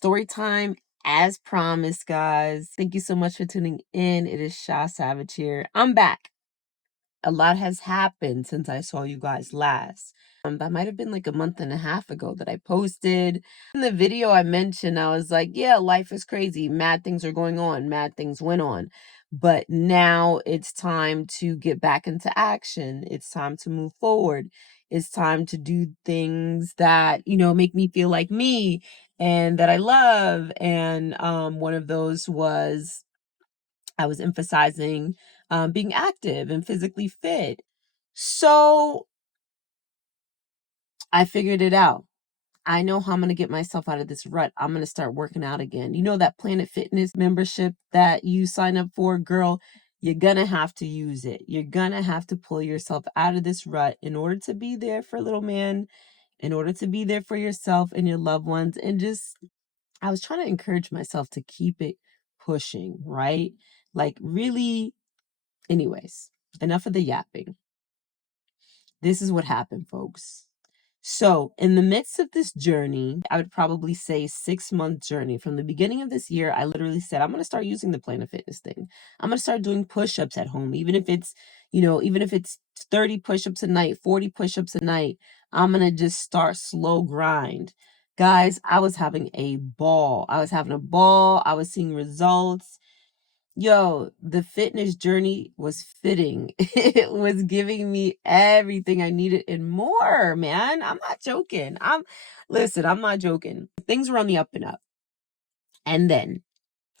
story time as promised, guys. Thank you so much for tuning in. It is Sha Savage here. I'm back. A lot has happened since I saw you guys last. That might have been like a month and a half ago that I posted. In the video I mentioned, I was like, yeah, life is crazy. Mad things are going on. Mad things went on. But now it's time to get back into action. It's time to move forward. It's time to do things that, make me feel like me and that I love. And one of those was I was emphasizing being active and physically fit. So I figured it out. I know how I'm going to get myself out of this rut. I'm going to start working out again. You know that Planet Fitness membership that you sign up for, girl? You're going to have to use it. You're going to have to pull yourself out of this rut in order to be there for little man, in order to be there for yourself and your loved ones. And just, I was trying to encourage myself to keep it pushing, right? Like, really. Anyways, enough of the yapping. This is what happened, folks. So, in the midst of this journey, I would probably say 6-month journey. From the beginning of this year, I literally said, I'm going to start using the Planet Fitness thing. I'm going to start doing push-ups at home, even if it's, even if it's 30 push-ups a night, 40 push-ups a night. I'm going to just start slow grind. Guys, I was having a ball. I was having a ball. I was seeing results. Yo, the fitness journey was fitting. It was giving me everything I needed and more, man. I'm not joking. Listen, I'm not joking. Things were on the up and up. And then,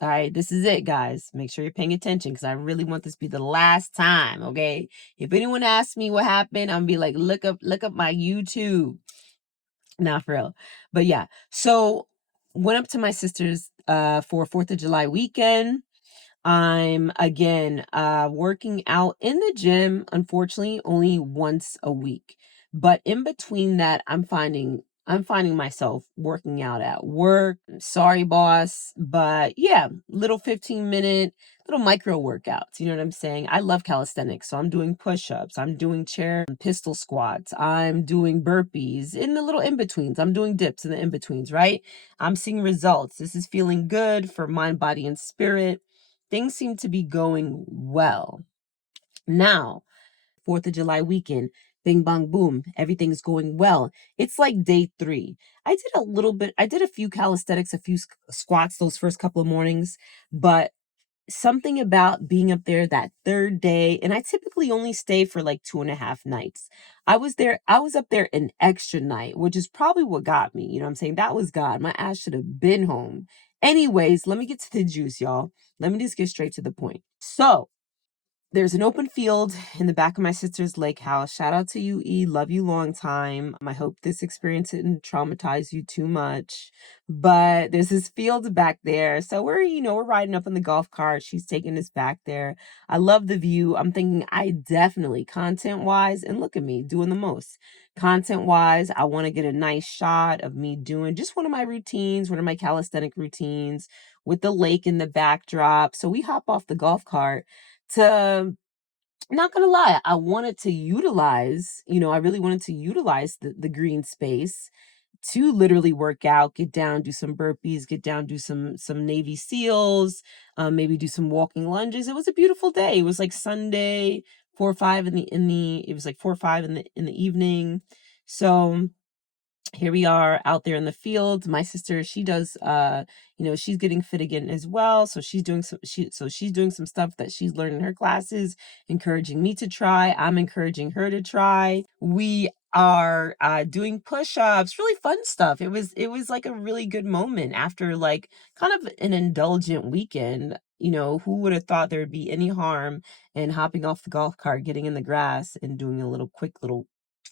all right, this is it, guys. Make sure you're paying attention because I really want this to be the last time, okay? If anyone asks me what happened, I'm gonna be like, look up my YouTube. Not for real. But yeah. So went up to my sister's for 4th of July weekend. I'm again working out in the gym, unfortunately, only once a week. But in between that, I'm finding myself working out at work. Sorry, boss, but yeah, little 15-minute little micro workouts. You know what I'm saying? I love calisthenics, so I'm doing push-ups, I'm doing chair and pistol squats, I'm doing burpees in the little in-betweens. I'm doing dips in the in-betweens, right? I'm seeing results. This is feeling good for mind, body, and spirit. Things seem to be going well. Now, 4th of July weekend, bing, bang, boom, everything's going well. It's like day 3. I did a few calisthenics, a few squats those first couple of mornings, but something about being up there that 3rd day, and I typically only stay for like 2.5 nights. I was up there an extra night, which is probably what got me. You know what I'm saying? That was God. My ass should have been home. Anyways, let me get to the juice, y'all. Let me just get straight to the point. So, there's an open field in the back of my sister's lake house. Shout out to you, E. Love you long time. I hope this experience didn't traumatize you too much. But there's this field back there. So we're riding up in the golf cart. She's taking us back there. I love the view. I'm thinking I definitely, content-wise, and look at me doing the most. Content-wise, I want to get a nice shot of me doing just one of my routines, one of my calisthenic routines with the lake in the backdrop. So we hop off the golf cart to, not gonna lie, I really wanted to utilize the green space to literally work out, get down, do some burpees, get down, do some Navy SEALs, maybe do some walking lunges. It was a beautiful day. It was like Sunday, 4 or 5 it was like 4 or 5 in the evening. So here we are out there in the field. My sister, she does she's getting fit again as well, so she's doing some stuff that she's learned in her classes, encouraging me to try. I'm encouraging her to try. We are doing push-ups, really fun stuff. It was like a really good moment after like kind of an indulgent weekend. Who would have thought there would be any harm in hopping off the golf cart, getting in the grass, and doing a quick little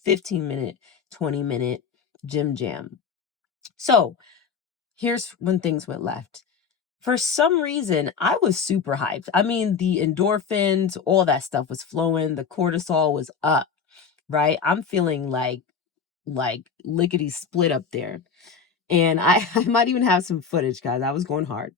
15-minute, 20-minute gym jam. So here's when things went left. For some reason, I was super hyped. I mean, the endorphins, all that stuff was flowing. The cortisol was up, right? I'm feeling like lickety split up there. And I might even have some footage, guys. I was going hard.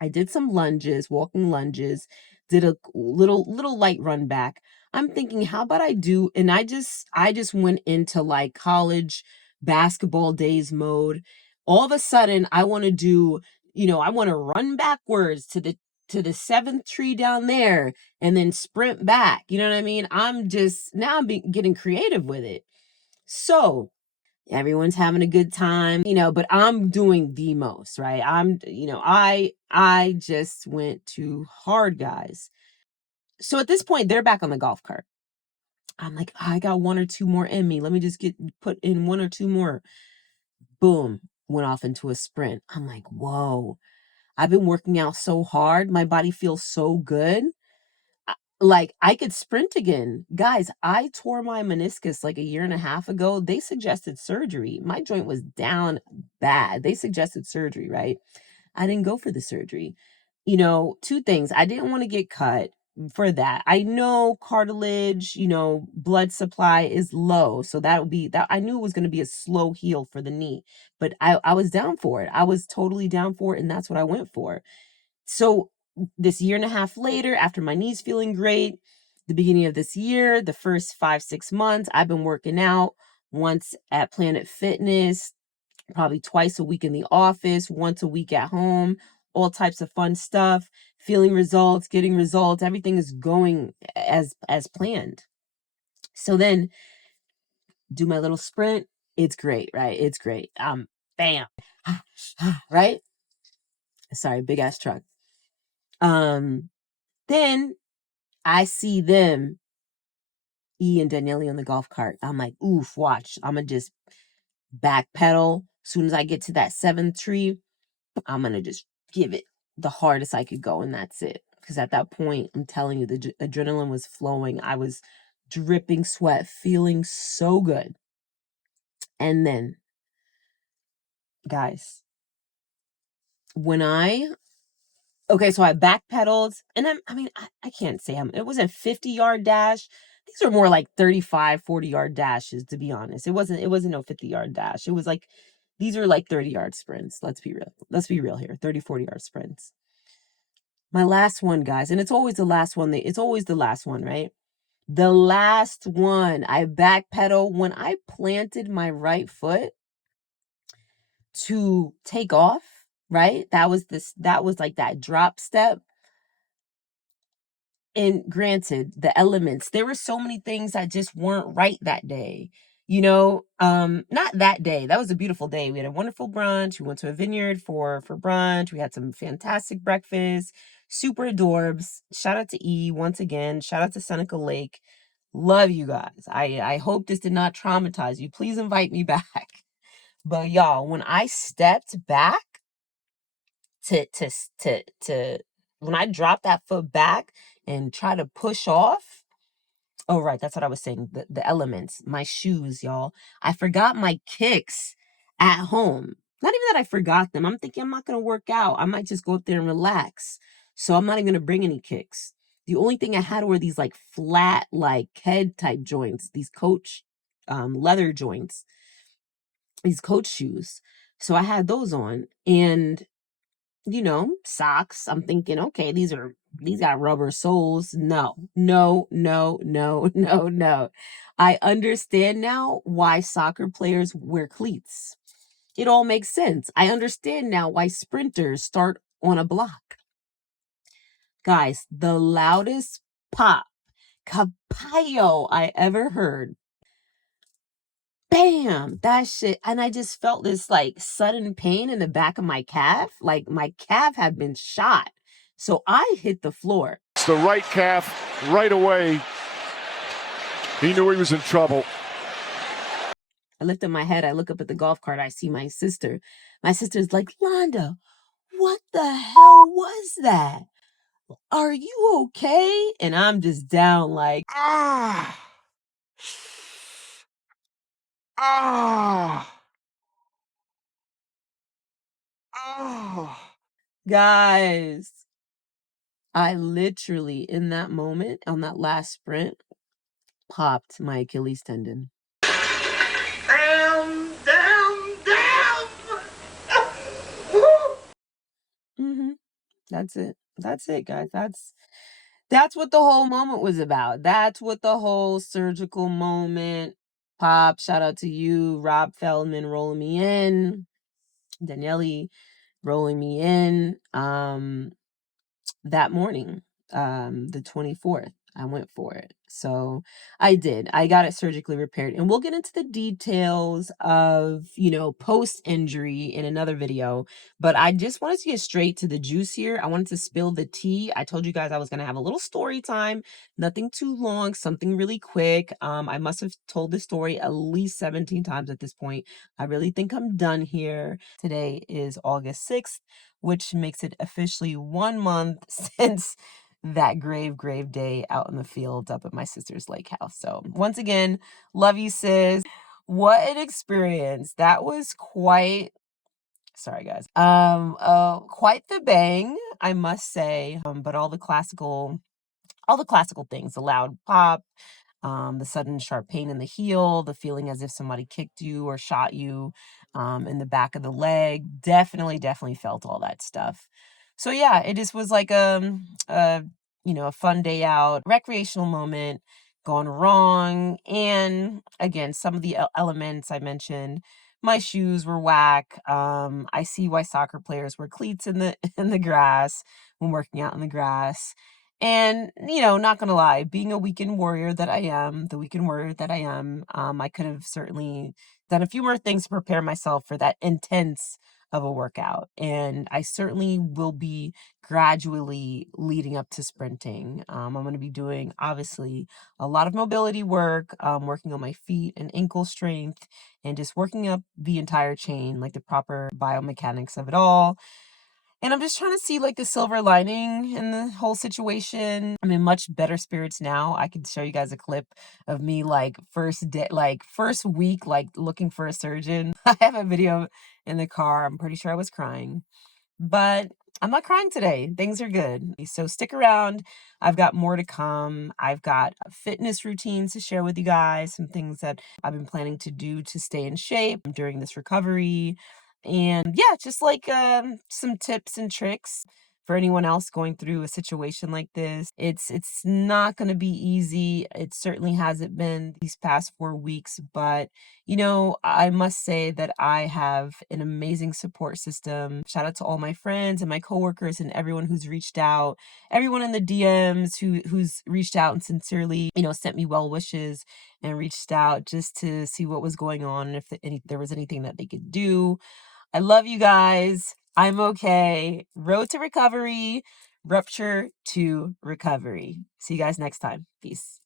I did some lunges, walking lunges, did a little light run back. I'm thinking, how about and I just went into like college basketball days mode. All of a sudden, I want to do, I want to run backwards to the seventh tree down there and then sprint back. You know what I mean? I'm getting creative with it. So everyone's having a good time, but I'm doing the most, right? I just went too hard, guys. So at this point, they're back on the golf cart. I'm like, I got one or two more in me. Let me just put in one or two more. Boom, went off into a sprint. I'm like, whoa, I've been working out so hard. My body feels so good. Like I could sprint again. Guys, I tore my meniscus like a year and a half ago. They suggested surgery. My joint was down bad. They suggested surgery, right? I didn't go for the surgery. Two things. I didn't want to get cut for that. I know cartilage, blood supply is low. So that would be that. I knew it was going to be a slow heal for the knee, but I was down for it. I was totally down for it. And that's what I went for. So this year and a half later, after my knee's feeling great, the beginning of this year, the first 5-6 months, I've been working out once at Planet Fitness, probably twice a week in the office, once a week at home, all types of fun stuff, feeling results, getting results. Everything is going as planned. So then do my little sprint. It's great, right? It's great. Bam. Right? Sorry, big ass truck. Then I see them, E and Daniele on the golf cart. I'm like, oof, watch. I'm going to just backpedal. As soon as I get to that seventh tree, I'm going to just give it the hardest I could go. And that's it. Because at that point, I'm telling you, the adrenaline was flowing. I was dripping sweat, feeling so good. And then, guys, so I backpedaled, and I can't say it was a 50-yard dash. These are more like 35, 40-yard dashes, to be honest. It wasn't no 50-yard dash. It was like, these are like 30-yard sprints. Let's be real here. 30, 40-yard sprints. My last one, guys, and it's always the last one. It's always the last one, right? The last one, I backpedal. When I planted my right foot to take off, right? That was like that drop step. And granted, the elements, there were so many things that just weren't right that day. Not that day. That was a beautiful day. We had a wonderful brunch. We went to a vineyard for brunch. We had some fantastic breakfast. Super adorbs. Shout out to E once again. Shout out to Seneca Lake. Love you guys. I hope this did not traumatize you. Please invite me back. But y'all, when I stepped back to when I dropped that foot back and try to push off. Oh, right. That's what I was saying. The elements, my shoes, y'all. I forgot my kicks at home. Not even that I forgot them. I'm thinking I'm not going to work out. I might just go up there and relax. So I'm not even going to bring any kicks. The only thing I had were these like flat, like head type joints, these Coach leather joints, these Coach shoes. So I had those on, and socks. I'm thinking, okay, these got rubber soles. No, no, no, no, no, no. I understand now why soccer players wear cleats. It all makes sense. I understand now why sprinters start on a block. Guys, the loudest pop, capayo I ever heard. Bam, that shit. And I just felt this like sudden pain in the back of my calf. Like my calf had been shot. So I hit the floor. It's the right calf right away. He knew he was in trouble. I lift up my head. I look up at the golf cart. I see my sister. My sister's like, Londa, what the hell was that? Are you okay? And I'm just down like, Ah. guys. I literally, in that moment, on that last sprint, popped my Achilles tendon. Down. That's it. That's it, guys. That's what the whole moment was about. That's what the whole surgical moment. Pop, shout out to you, Rob Feldman, rolling me in. Daniele rolling me in that morning, the 24th. I went for it. So I did. I got it surgically repaired. And we'll get into the details of, post injury in another video. But I just wanted to get straight to the juice here. I wanted to spill the tea. I told you guys I was going to have a little story time, nothing too long, something really quick. I must have told this story at least 17 times at this point. I really think I'm done here. Today is August 6th, which makes it officially 1 month since that grave day out in the field up at my sister's lake house. So once again, love you, sis. What an experience. That was quite, sorry guys, quite the bang, I must say. But all the classical things, the loud pop, the sudden sharp pain in the heel, the feeling as if somebody kicked you or shot you in the back of the leg. Definitely felt all that stuff. So yeah, it just was like a fun day out, recreational moment gone wrong. And again, some of the elements I mentioned, my shoes were whack. I see why soccer players wear cleats in the in the grass when working out in the grass. And, not gonna lie, being a weekend warrior that I am, the weekend warrior that I am, I could have certainly done a few more things to prepare myself for that intense of a workout. And I certainly will be gradually leading up to sprinting. I'm going to be doing, obviously, a lot of mobility work, working on my feet and ankle strength, and just working up the entire chain, like the proper biomechanics of it all. And I'm just trying to see like the silver lining in the whole situation. I'm in much better spirits now. I can show you guys a clip of me like first day, like first week, like looking for a surgeon. I have a video in the car. I'm pretty sure I was crying, but I'm not crying today. Things are good. So stick around. I've got more to come. I've got fitness routines to share with you guys, some things that I've been planning to do to stay in shape during this recovery. And yeah, just like some tips and tricks for anyone else going through a situation like this. It's not going to be easy. It certainly hasn't been these past 4 weeks, but I must say that I have an amazing support system. Shout out to all my friends and my coworkers and everyone who's reached out, everyone in the DMs who's reached out and sincerely, sent me well wishes and reached out just to see what was going on and if there was anything that they could do. I love you guys. I'm okay. Road to recovery, rupture to recovery. See you guys next time. Peace.